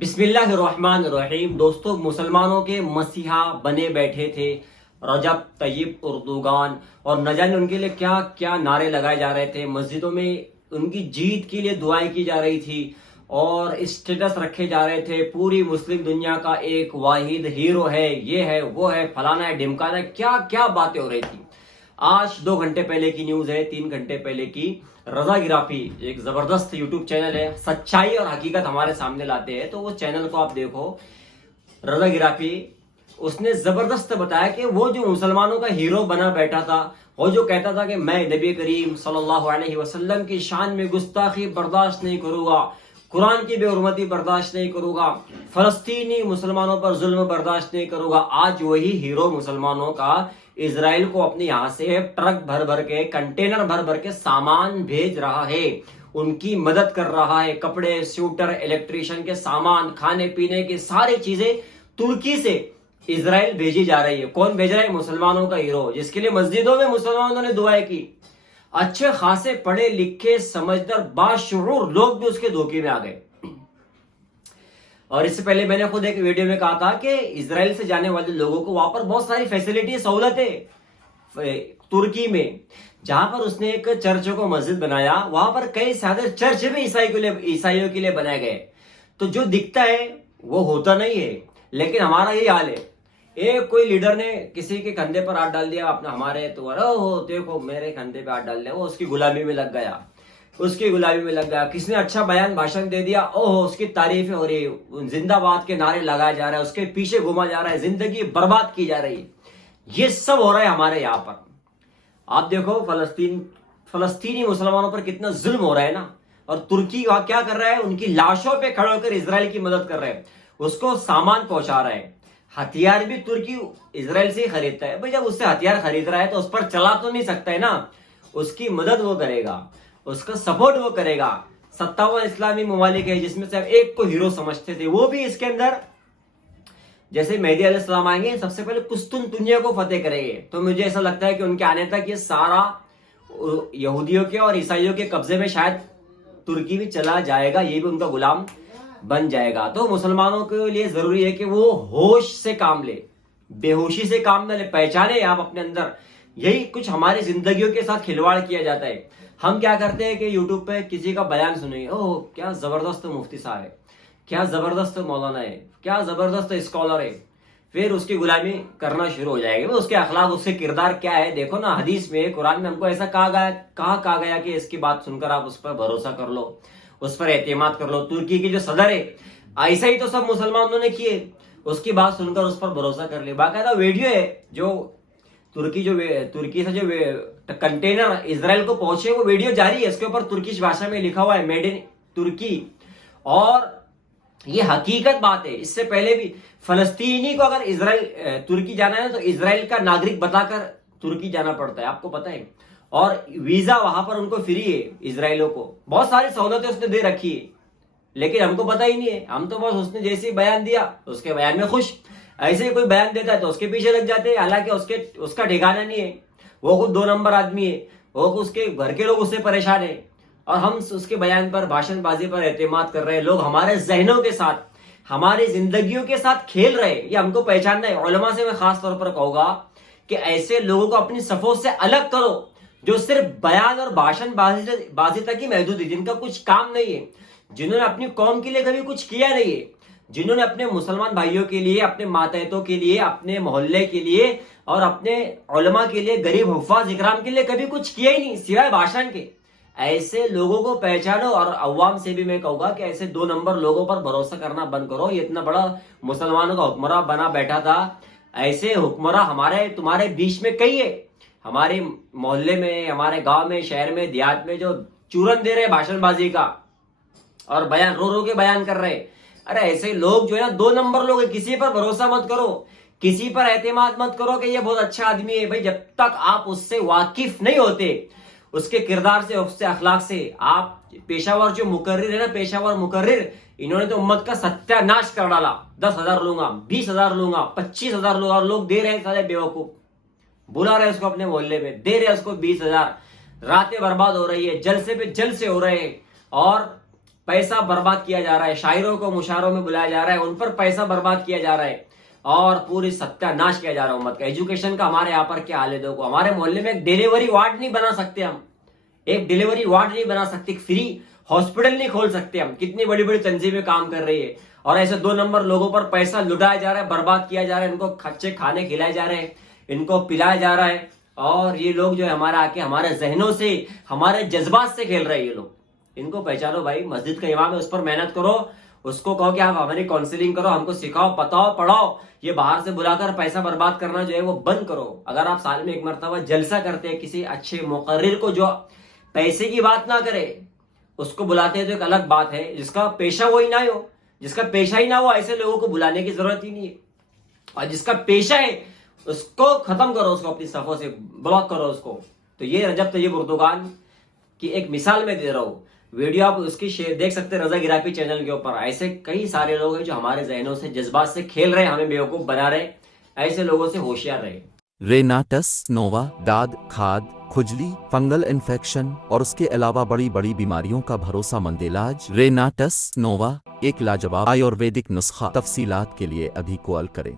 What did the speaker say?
بسم اللہ الرحمن الرحیم۔ دوستو، مسلمانوں کے مسیحا بنے بیٹھے تھے رجب طیب اردوگان، اور نہ جانے ان کے لیے کیا کیا نعرے لگائے جا رہے تھے۔ مسجدوں میں ان کی جیت کے لیے دعائیں کی جا رہی تھی اور اسٹیٹس رکھے جا رہے تھے، پوری مسلم دنیا کا ایک واحد ہیرو ہے، یہ ہے وہ ہے، فلانا ہے، ڈھمکانا ہے، کیا کیا باتیں ہو رہی تھی۔ آج 2 گھنٹے پہلے کی نیوز ہے، 3 گھنٹے پہلے کی۔ رضا گرافی ایک زبردست یوٹیوب چینل ہے، سچائی اور حقیقت ہمارے سامنے لاتے ہیں، تو وہ چینل کو آپ دیکھو، رضا گرافی۔ اس نے زبردست بتایا کہ وہ جو مسلمانوں کا ہیرو بنا بیٹھا تھا، وہ جو کہتا تھا کہ میں نبی کریم صلی اللہ علیہ وسلم کی شان میں گستاخی برداشت نہیں کروں گا، قرآن کی بے حرمتی برداشت نہیں کروں گا، فلسطینی مسلمانوں پر ظلم برداشت نہیں کروں گا، آج وہی ہیرو مسلمانوں کا اسرائیل کو اپنے یہاں سے ٹرک بھر بھر کے، کنٹینر بھر بھر کے سامان بھیج رہا ہے، ان کی مدد کر رہا ہے۔ کپڑے، سوٹر، الیکٹریشین کے سامان، کھانے پینے کی ساری چیزیں ترکی سے اسرائیل بھیجی جا رہی ہے۔ کون بھیج رہا ہے؟ مسلمانوں کا ہیرو، جس کے لیے مسجدوں میں مسلمانوں نے دعائیں کی۔ اچھے خاصے پڑھے لکھے سمجھدار باشعور لوگ بھی اس کے دھوکے میں آ گئے۔ اور اس سے پہلے میں نے خود ایک ویڈیو میں کہا تھا کہ اسرائیل سے جانے والے لوگوں کو وہاں پر بہت ساری فیسلٹی، سہولتیں ترکی میں، جہاں پر اس نے ایک چرچ کو مسجد بنایا، وہاں پر کئی سارے چرچ بھی عیسائیوں کے لیے بنائے گئے۔ تو جو دکھتا ہے وہ ہوتا نہیں ہے، لیکن ہمارا یہی حال ہے۔ ایک کوئی لیڈر نے کسی کے کندھے پر ہاتھ ڈال دیا، اپنا ہمارے تو دیکھو میرے کندھے پہ ہاتھ ڈال دیا، وہ اس کی غلامی میں لگ گیا، کسی نے اچھا بیان بھاشن دے دیا، اس کی تعریفیں ہو رہی ہے، زندہ باد کے نعرے لگائے جا رہے ہیں، اس کے پیچھے گھوما جا رہا ہے، زندگی برباد کی جا رہی ہے۔ یہ سب ہو رہا ہے ہمارے یہاں پر۔ آپ دیکھو فلسطینی مسلمانوں پر کتنا ظلم ہو رہا ہے نا، اور ترکی وہاں کیا کر رہا ہے؟ ان کی لاشوں پہ کھڑے ہو کر اسرائیل کی مدد کر رہے ہیں، اس کو سامان پہنچا رہے ہیں۔ ہتھیار بھی ترکی اسرائیل سے ہی خریدتا ہے۔ بھئی جب اس سے ہتھیار خرید رہا ہے تو اس پر چلا تو نہیں سکتا ہے نا، اس کی مدد وہ کرے گا، اس کا سپورٹ وہ کرے گا۔ 57 اسلامی ممالک ہے، جس میں سے ایک کو ہیرو سمجھتے تھے، وہ بھی اس کے اندر جیسے مہدی علیہ السلام آئیں گے، سب سے پہلے قسطنطنیہ کو فتح کریں گے۔ تو مجھے ایسا لگتا ہے کہ ان کے آنے تک یہ سارا یہودیوں کے اور عیسائیوں کے قبضے میں شاید ترکی بھی چلا جائے گا، یہ بھی ان کا غلام بن جائے گا۔ تو مسلمانوں کے لیے ضروری ہے کہ وہ ہوش سے کام لے، بے ہوشی سے کام نہ لے، پہچانے آپ اپنے اندر۔ یہی کچھ ہماری زندگیوں کے ساتھ کھلواڑ کیا جاتا ہے۔ ہم کیا کرتے ہیں کہ یوٹیوب پہ کسی کا بیان سنیں، کیا زبردست مفتی صاحب ہے، کیا زبردست مولانا ہے، کیا زبردست اسکالر ہے، پھر اس کی غلامی کرنا شروع ہو جائے گی۔ اس کے اخلاق، اس کے کردار کیا ہے دیکھو نا۔ حدیث میں، قرآن میں ہم کو ایسا کہا گیا کہ اس کی بات سن کر آپ اس پر بھروسہ کر لو، اس پر اعتماد کر لو۔ ترکی کی جو صدر ہے، ایسا ہی تو سب مسلمانوں نے کیے، اس کی بات سن کر اس پر بھروسہ کر لیا۔ باقاعدہ ویڈیو ہے، جو ترکی سے جو کنٹینر اسرائیل کو پہنچے، وہ ویڈیو جاری ہے، اس کے اوپر ترکیش بھاشا میں لکھا ہوا ہے میڈ ان ترکی۔ اور یہ حقیقت بات ہے۔ اس سے پہلے بھی فلسطینی کو اگر ترکی جانا ہے تو اسرائیل کا ناگرک بتا کر ترکی جانا پڑتا ہے، آپ کو پتہ ہے۔ اور ویزا وہاں پر ان کو فری ہے، اسرائیلوں کو بہت ساری سہولتیں اس نے دے رکھی ہے، لیکن ہم کو پتہ ہی نہیں ہے۔ ہم تو بس اس نے جیسے بیان دیا اس کے بیان میں خوش، ایسے ہی کوئی بیان دیتا ہے تو اس کے پیچھے لگ جاتے ہیں، حالانکہ اس کا ٹھکانہ نہیں ہے، وہ خود 2 نمبر آدمی ہے، وہ اس کے گھر کے لوگ اس سے پریشان ہیں، اور ہم اس کے بیان پر، بھاشن بازی پر اعتماد کر رہے ہیں۔ لوگ ہمارے ذہنوں کے ساتھ، ہماری زندگیوں کے ساتھ کھیل رہے ہیں، یہ ہم کو پہچاننا ہے۔ علماء سے میں خاص طور پر کہوں گا کہ ایسے لوگوں کو اپنی صفوں سے الگ کرو، جو صرف بیان اور بھاشن بازی تک ہی محدود ہے، جن کا کچھ کام نہیں ہے، جنہوں نے اپنی قوم کے لیے کبھی کچھ کیا نہیں ہے، جنہوں نے اپنے مسلمان بھائیوں کے لیے، اپنے ماتحتوں کے لیے، اپنے محلے کے لیے اور اپنے علماء کے لیے، غریب حفاظ اکرام کے لیے کبھی کچھ کیا ہی نہیں سوائے بھاشن کے۔ ایسے لوگوں کو پہچانو، اور عوام سے بھی میں کہوں گا کہ ایسے 2 نمبر لوگوں پر بھروسہ کرنا بند کرو۔ یہ اتنا بڑا مسلمانوں کا حکمراں بنا بیٹھا تھا، ایسے حکمراں تمہارے بیچ میں کئی ہے، ہمارے محلے میں، ہمارے گاؤں میں، شہر میں، دیہات میں، جو چورن دے رہے بھاشن بازی کا اور بیان رو کے بیان کر رہے۔ ارے ایسے لوگ جو ہے نا 2 نمبر لوگ ہیں، کسی پر بھروسہ مت کرو، کسی پر اعتماد مت کرو کہ یہ بہت اچھا آدمی ہے۔ بھائی جب تک آپ اس سے واقف نہیں ہوتے، اس کے کردار سے، اس کے اخلاق سے، آپ پیشاور جو مقرر ہے نا، پیشاور مقرر، انہوں نے تو امت کا ستیہ ناش کر ڈالا۔ 10,000 لوں گا، 20,000 لوں گا، 25,000 لوں گا، اور لوگ دے رہے ہیں، سارے بیوقوف بلا رہے ہیں اس کو اپنے محلے میں، دے رہے ہیں اس کو 20,000۔ راتیں برباد ہو رہی ہے، جلسے پہ جلسے ہو رہے ہیں، اور پیسہ برباد کیا جا رہا ہے, شاعروں کو مشاعروں میں بلایا جا رہا ہے, ان پر پیسہ برباد کیا جا رہا ہے اور پوری ستیہ ناش کیا جا رہا ہے امت کا. ایجوکیشن کا ہمارے یہاں پر کیا حال ہے دیکھو, ہمارے محلے میں ایک ڈیلیوری وارڈ نہیں بنا سکتے ہم, ایک ڈیلیوری وارڈ نہیں بنا سکتے, فری ہاسپٹل نہیں کھول سکتے ہم. کتنی بڑی بڑی تنظیمیں کام کر رہی ہے اور ایسے 2 نمبر لوگوں پر پیسہ لٹایا جا رہا ہے, برباد کیا جا رہا ہے, ان کو اچھے کھانے کھلائے جا رہے ہیں, ان کو پلایا جا رہا ہے, اور یہ لوگ جو ہے ہمارے آ کے ہمارے ذہنوں سے, ہمارے جذبات سے کھیل رہے ہیں یہ لوگ. ان کو پہچانو بھائی, مسجد کا امام ہے اس پر محنت کرو, اس کو کہو کہ آپ ہماری کاؤنسلنگ کرو, ہم کو سکھاؤ, بتاؤ, پڑھاؤ. یہ باہر سے بلا کر پیسہ برباد کرنا جو ہے وہ بند کرو. اگر آپ سال میں ایک مرتبہ جلسہ کرتے ہیں کسی اچھے مقرر کو جو پیسے کی بات نہ کرے, اس کو بلاتے ہیں تو ایک الگ بات ہے. جس کا پیشہ وہی نہ ہو, جس کا پیشہ ہی نہ ہو, ایسے لوگوں کو بلانے کی ضرورت ہی نہیں ہے. اور جس کا پیشہ ہے اس کو ختم کرو, اس کو اپنی صفوں سے بلاک کرو اس کو. تو یہ رجب طیب اردوغان کی ایک مثال میں دے رہا ہوں. ویڈیو آپ اس کی دیکھ سکتے رضا گراپی چینل کے اوپر. ایسے کئی سارے لوگ ہیں جو ہمارے ذہنوں سے, جذبات سے کھیل رہے ہیں, ہمیں بیوقوف بنا رہے. ایسے لوگوں سے ہوشیار رہے. ریناٹس نووا داد کھاد کھجلی فنگل انفیکشن اور اس کے علاوہ بڑی بڑی بیماریوں کا بھروسہ مند علاج ریناٹس نووا ایک لاجواب آیورویدک نسخہ. تفصیلات کے لیے ابھی کال کریں.